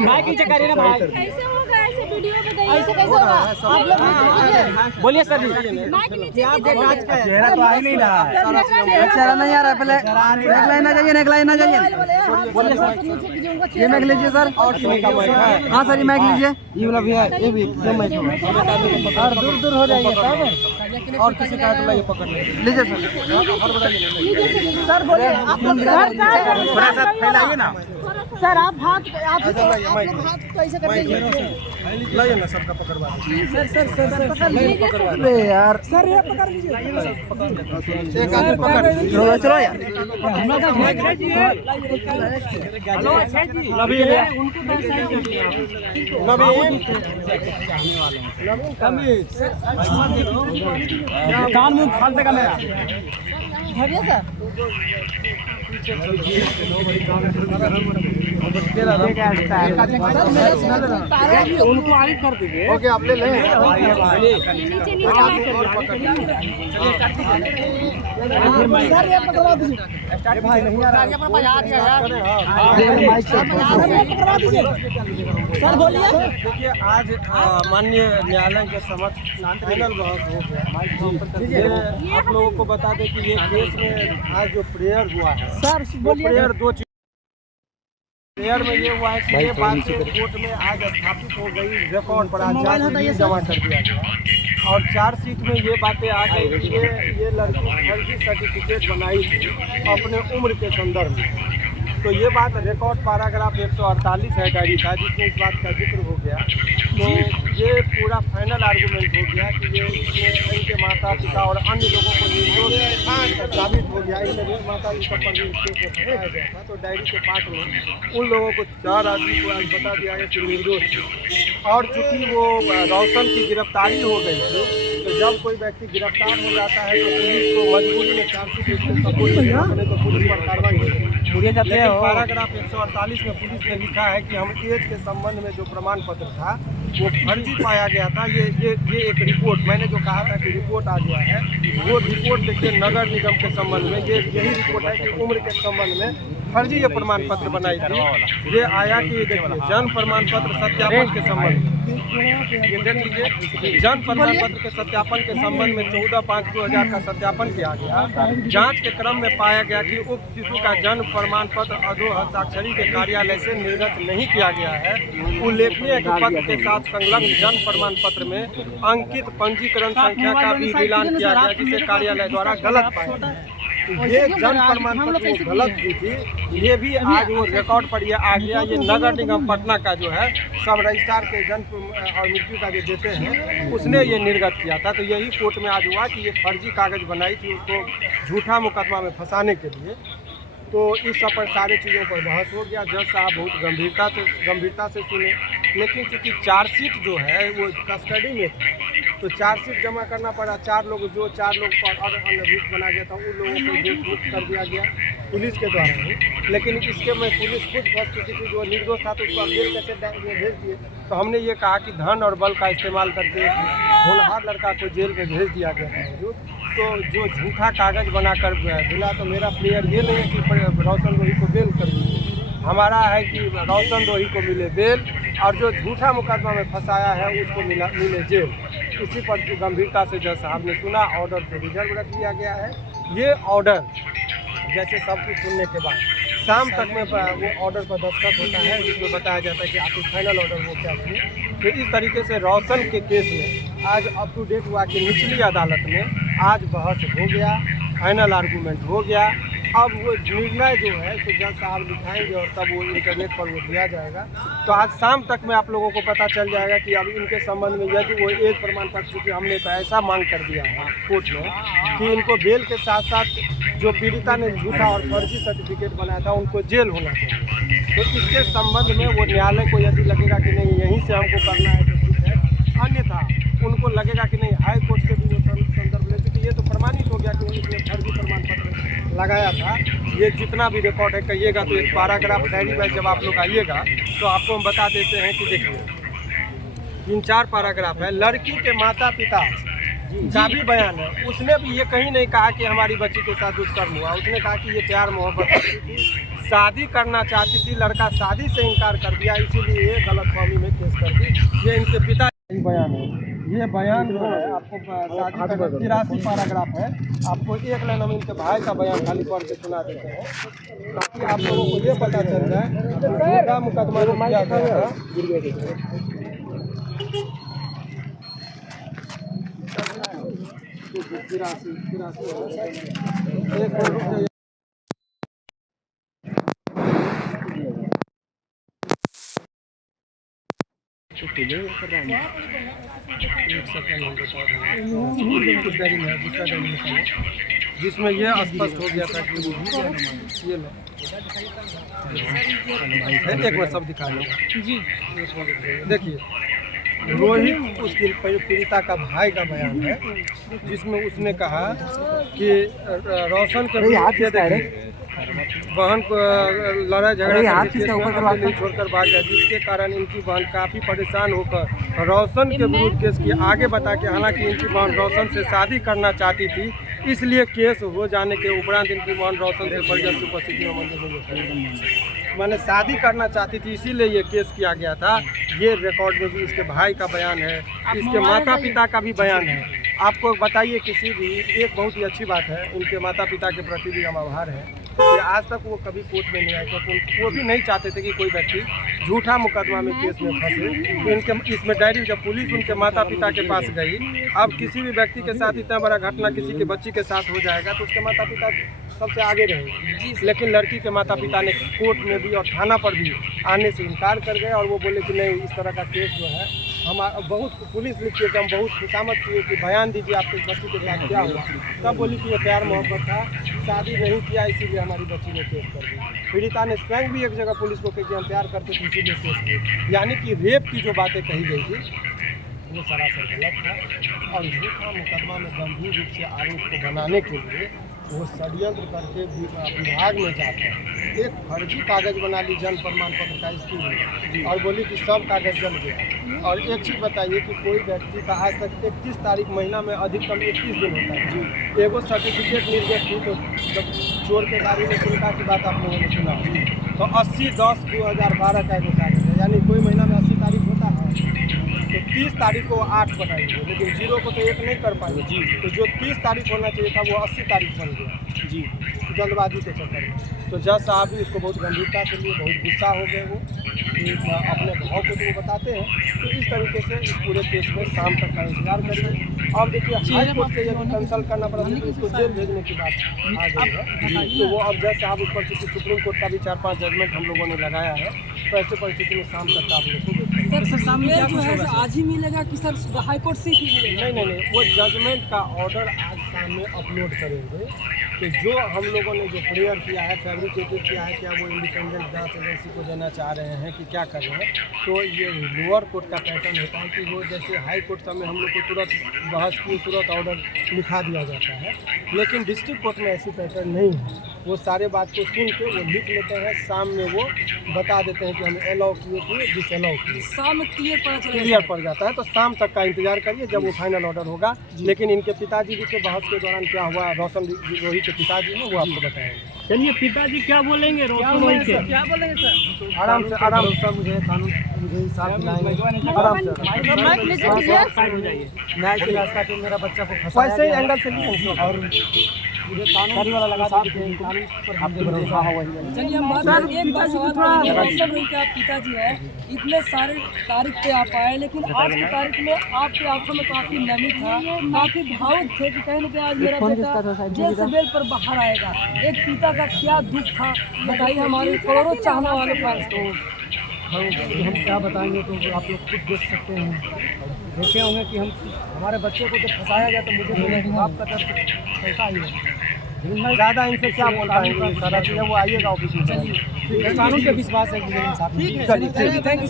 भाई की चक्कर है ना भाई, कैसे होगा ऐसे वीडियो बताइए, ऐसे कैसे होगा? आप लोग बोलिए सर जी। चेहरा तो आ ही नहीं रहा है, चेहरा नहीं आ रहा है। पहले एक लाइन आ जाइए, एक लाइन आ जाइए। बोलिए सर। ये मैग लीजिए सर। हाँ सर, ये मैग लीजिए। ये वाला भी है, ये भी और दूर दूर हो जाइए तब। और किसी का तो पकड़ लीजिए सर। सर बोलिए आप लोग थोड़ा सा फैलाइए ना सर, आप हाथ लोग हाथ तो ऐसे करके लाइए ना, सबका पकड़वा सर सर सर पकड़ लीजिए अरे यार सर, ये पकड़ लीजिए। एक आदमी पकड़ चलो यार। कान मुंह फाड़ देगा मेरा। भैया सर उनको आगे कर दीजिए। ओके, आप ले लें। सर ये पकड़वा दीजिए। भाई नहीं आ रहा है। पकड़वा दीजिए सर, बोलिए। देखिए, आज माननीय न्यायालय के समक्ष फाइनल बहस हो गया। आप लोगों को बता दें कि ये केस में आज जो प्रेयर हुआ है, सर बोलिए। प्रेयर दो चीज प्रेयर में ये हुआ है कि ये बात कोर्ट में आज स्थापित हो गई, रिकॉर्ड पर आज जांच जमा कर दिया गया और चार्जशीट में ये बातें आ गई कि ये लड़की फर्जी सर्टिफिकेट बनाई थी अपने उम्र के संदर्भ में। तो ये बात रिकॉर्ड पैराग्राफ 148 है डायरी का, जिसमें इस बात का जिक्र हो गया। तो ये पूरा फाइनल आर्गूमेंट हो गया कि ये इनके माता पिता और अन्य लोगों को निर्दोष साबित हो गया। इनके माता पिता पर भी इसके फंसाया गया था। तो डायरी के पाठ में उन लोगों को 4 आदमी को आज बता दिया गया कि निर्दोष थे। और चूँकि वो रोशन की गिरफ्तारी हो गई थी, तो जब कोई व्यक्ति गिरफ्तार हो जाता है तो पुलिस को मजबूरी में चार्जशीट सपोर्ट करने तो पुलिस पर कार्रवाई होगी। पैराग्राफ 148 में पुलिस ने लिखा है कि हम एज के संबंध में जो प्रमाण पत्र था वो फर्जी पाया गया था। ये एक रिपोर्ट, मैंने जो कहा था कि रिपोर्ट आ गया है, वो रिपोर्ट देखिए नगर निगम के संबंध में ये यही रिपोर्ट है कि उम्र के संबंध में फर्जी ये प्रमाण पत्र बनाई थी। ये आया कि ये देखिए जन्म प्रमाण पत्र सत्यापन के संबंध में, ये देख लीजिए जन्म प्रमाण पत्र के सत्यापन के संबंध में 14/5/2000 का सत्यापन किया गया। जांच के क्रम में पाया गया कि उक्त शिशु का जन्म प्रमाण पत्र अधो हस्ताक्षरी के कार्यालय से निर्गत नहीं किया गया है। उल्लेखनीय है कि पत्र के साथ संलग्न जन्म प्रमाण पत्र में अंकित पंजीकरण संख्या का भी मिलान किया गया, जिसे कार्यालय द्वारा गलत पाया गया। ये जन्म प्रमाण पत्र वो गलत भी थी, ये भी आज वो रिकॉर्ड पर ये आ गया। ये नगर निगम पटना का जो है सब रजिस्ट्रार के जन्म और मृत्यु का जो देते हैं उसने ये निर्गत किया था। तो यही कोर्ट में आज हुआ कि ये फर्जी कागज बनाई थी उसको झूठा मुकदमा में फंसाने के लिए। तो इस सब पर सारे चीज़ों पर बहस हो गया। जज साहब बहुत गंभीरता से सुने, लेकिन चूँकि चार्जशीट जो है वो कस्टडी में था तो चार्जशीट जमा करना पड़ा। 4 लोग पर अभियुक्त बना गया था, उन लोगों को दोष मुक्त कर दिया गया पुलिस के द्वारा ही। लेकिन इसके में पुलिस खुद फंस चुकी थी, जो निर्दोष था तो उसको अब जेल कैसे भेज दिए। तो हमने ये कहा कि धन और बल का इस्तेमाल करके होनहार लड़का को जेल में भेज दिया गया है। तो जो झूठा कागज बनाकर दिला, तो मेरा प्लेयर ये नहीं है कि रोशन रोही को बेल कर दीजिए, हमारा है कि रोशन रोही को मिले बेल और जो झूठा मुकदमा में फंसाया है उसको मिले जेल। इसी पर गंभीरता से जज साहब ने सुना, ऑर्डर को रिजर्व रख लिया गया है। ये ऑर्डर जैसे सब कुछ सुनने के बाद शाम तक में वो ऑर्डर पर दस्तखत होता है, जिसमें बताया जाता है कि आपको फाइनल ऑर्डर वो क्या है। तो इस तरीके से रोशन के केस में आज अप टू डेट हुआ कि निचली अदालत में आज बहस हो गया, फाइनल आर्गूमेंट हो गया। अब वो निर्णय जो है तो जज साहब लिखाएंगे और तब वो इंटरनेट पर वो दिया जाएगा। तो आज शाम तक में आप लोगों को पता चल जाएगा कि अब इनके संबंध में यदि वो एज प्रमाण पत्र की हमने तो ऐसा मांग कर दिया है कोर्ट में कि इनको बेल के साथ साथ जो पीड़िता ने झूठा और फर्जी सर्टिफिकेट बनाया था उनको जेल होना चाहिए। तो इसके संबंध में वो न्यायालय को यदि लगेगा कि नहीं यहीं से हमको करना है तो ठीक है, अन्यथा उनको लगेगा कि नहीं हाई कोर्ट से भी वो संदर्भ ले, क्योंकि ये तो प्रमाणित हो गया कि उन्होंने फर्जी प्रमाण पत्र लगाया था। ये जितना भी रिकॉर्ड है कहिएगा तो एक पैराग्राफ डायरी में जब आप लोग आइएगा तो आपको हम बता देते हैं कि देखिए 3-4 पैराग्राफ है। लड़की के माता पिता का भी बयान है, उसने भी ये कहीं नहीं कहा कि हमारी बच्ची के साथ दुष्कर्म हुआ। उसने कहा कि ये प्यार मोहब्बत थी, शादी करना चाहती थी, लड़का शादी से इनकार कर दिया, इसीलिए ये गलतफहमी में केस कर दी। ये इनके पिता बयान है, ये बयान जो है आपको शादी का 83 पैराग्राफ है, आपको एक लाइन हम इनके भाई का बयान खाली पढ़ के सुना देते हैं ताकि आप लोगों को ये पता चल जाए क्या मुकदमा में किया गया था। जिसमें ये स्पष्ट हो गया था कि ये एक बार सब दिखा जी। देखिए, रोहित उसकी पीड़िता का भाई का बयान है, जिसमें उसने कहा कि रोशन के बहन को लड़ाई झगड़ा नहीं छोड़कर भाग गया, जिसके कारण इनकी बहन काफ़ी परेशान होकर रोशन के विरुद्ध केस की। आगे बता के हालांकि इनकी बहन रोशन से शादी करना चाहती थी, इसलिए केस हो जाने के उपरांत इनकी बहन रोशन से बड़ी उपस्थिति में मैंने शादी करना चाहती थी, इसीलिए ये केस किया गया था। ये रिकॉर्ड में भी इसके भाई का बयान है, इसके माता पिता का भी बयान है। आपको बताइए, किसी भी एक बहुत ही अच्छी बात है, इनके माता पिता के प्रति भी हम आभार हैं कि आज तक वो कभी कोर्ट में नहीं आए, क्योंकि वो भी नहीं चाहते थे कि कोई व्यक्ति झूठा मुकदमा में केस में फंसे। इनके इसमें डायरी जब पुलिस उनके माता पिता के पास गई, अब किसी भी व्यक्ति के साथ इतना बड़ा घटना किसी के बच्ची के साथ हो जाएगा तो उसके माता पिता सबसे आगे रहेंगे। लेकिन लड़की के माता पिता ने कोर्ट में भी और थाना पर भी आने से इनकार कर गए और वो बोले कि नहीं, इस तरह का केस जो है हम बहुत पुलिस लिखी तो हम बहुत खुशामद किए कि बयान दीजिए आपके बच्ची के साथ क्या हुआ। तब बोली कि ये प्यार मोहब्बत था, शादी नहीं किया, इसीलिए हमारी बच्ची ने केस कर दिया। पीड़िता ने स्वयं भी एक जगह पुलिस को कही कि हम प्यार करते थे इसीलिए केस किए। यानी कि रेप की जो बातें कही गई थी वो सरासर गलत था और झूठा मुकदमा में गंभीर रूप से आरोप को बनाने के लिए वो षड्यंत्र करके विभाग में जाकर एक फर्जी कागज बना ली जन्म प्रमाण पत्र का इसकी और बोली कि सब कागज जल गया। और एक चीज़ बताइए कि कोई व्यक्ति का आज तक 31 तारीख महीना में अधिकतम 31 दिन होता है जी, एगो सर्टिफिकेट मिल गया थी। तो जब चोर के गाड़ी में चिंता की बात आप लोगों ने सुना तो 80/10/2012 का एगो तारीख है, यानी कोई महीना में 80 तारीख होता है तो 30 तारीख को 8 बनाएंगे, लेकिन 0 को तो 1 नहीं कर पाएंगे जी। तो जो 30 तारीख होना चाहिए था वो 80 तारीख बन गया जी, जल्दबाजी के चक्कर में। तो जज साहब भी उसको बहुत गंभीरता से लिए, बहुत गुस्सा हो गए वो कि अपने भाव को तो वो बताते हैं। तो इस तरीके से इस पूरे केस में शाम तक का इंतजार करिए। अब देखिए, हाई कोर्ट से यदि कंसल्ट करना पड़ा तो इसको जेल भेजने की बात आ गई है। तो वो अब जज साहब उस पर चूँकि सुप्रीम कोर्ट का भी 4-5 जजमेंट हम लोगों ने लगाया है, तो ऐसे परिस्थिति में शाम तक का आप लोग को सर सामने जो है आज ही मिलेगा कि सर हाई कोर्ट से ही मिलेगा? नहीं, वो जजमेंट का ऑर्डर आज सामने अपलोड करेंगे। तो जो हम लोगों ने जो प्रेयर किया है, फैब्रिकेटेड किया है, क्या वो इंडिपेंडेंट जांच एजेंसी को देना चाह रहे हैं कि क्या कर रहे हैं, तो ये लोअर कोर्ट का पैटर्न होता है कि वो जैसे हाई कोर्ट समय हम लोग को तुरंत बहस की तुरंत ऑर्डर लिखा दिया जाता है, लेकिन डिस्ट्रिक्ट कोर्ट में ऐसी पैटर्न नहीं है। वो सारे बात को सुन के वो लिख लेते हैं, शाम में वो बता देते हैं कि हम अलाउ किए थे, डिसअलाउ किए। शाम में क्लियर पड़ जाता है। तो शाम तक का इंतजार करिए जब वो फाइनल ऑर्डर होगा। लेकिन इनके पिताजी भी के बहस के दौरान क्या हुआ, रोशन रोहित के पिताजी हैं, वो आपको बताएंगे। चलिए, पिताजी क्या बोलेंगे रोशन रोहित के? क्या बोलेंगे सर? आराम से मुझे कानून मुझे हिसाब दिलाएंगे, आराम से न्याय के रास्ता पे मेरा बच्चा को फंसाया वैसे ही एंगल से लिए और मुझे कानून वाला लगा कानून पर आपको भरोसा हो वही। चलिए, हम बात एक बार सवाल करेंगे, रोशन रोहित के आप पिताजी हैं, इतने सारे तारीख पे आप आए, लेकिन आज की तारीख में आपके आंखों में काफी नमी था, काफी भावुक थे कि कहीं ना कहीं आज मेरा बेटा जेल से बेल पर बाहर आएगा। एक पिता का क्या दुख था, बताइए हमारे करोड़ों चाहने वाले फैंस को। हम क्या बताएंगे, तो आप लोग खुद देख सकते हैं, देखे होंगे कि हम हमारे बच्चे को जब फंसाया गया तो मुझे आपका दर्द कैसा ही है। ज़्यादा इनसे क्या बोल पाएंगे, सारा चीज़ वो आइएगा ऑफिस में। कानून पे विश्वास है कि ठीक है, थैंक यू।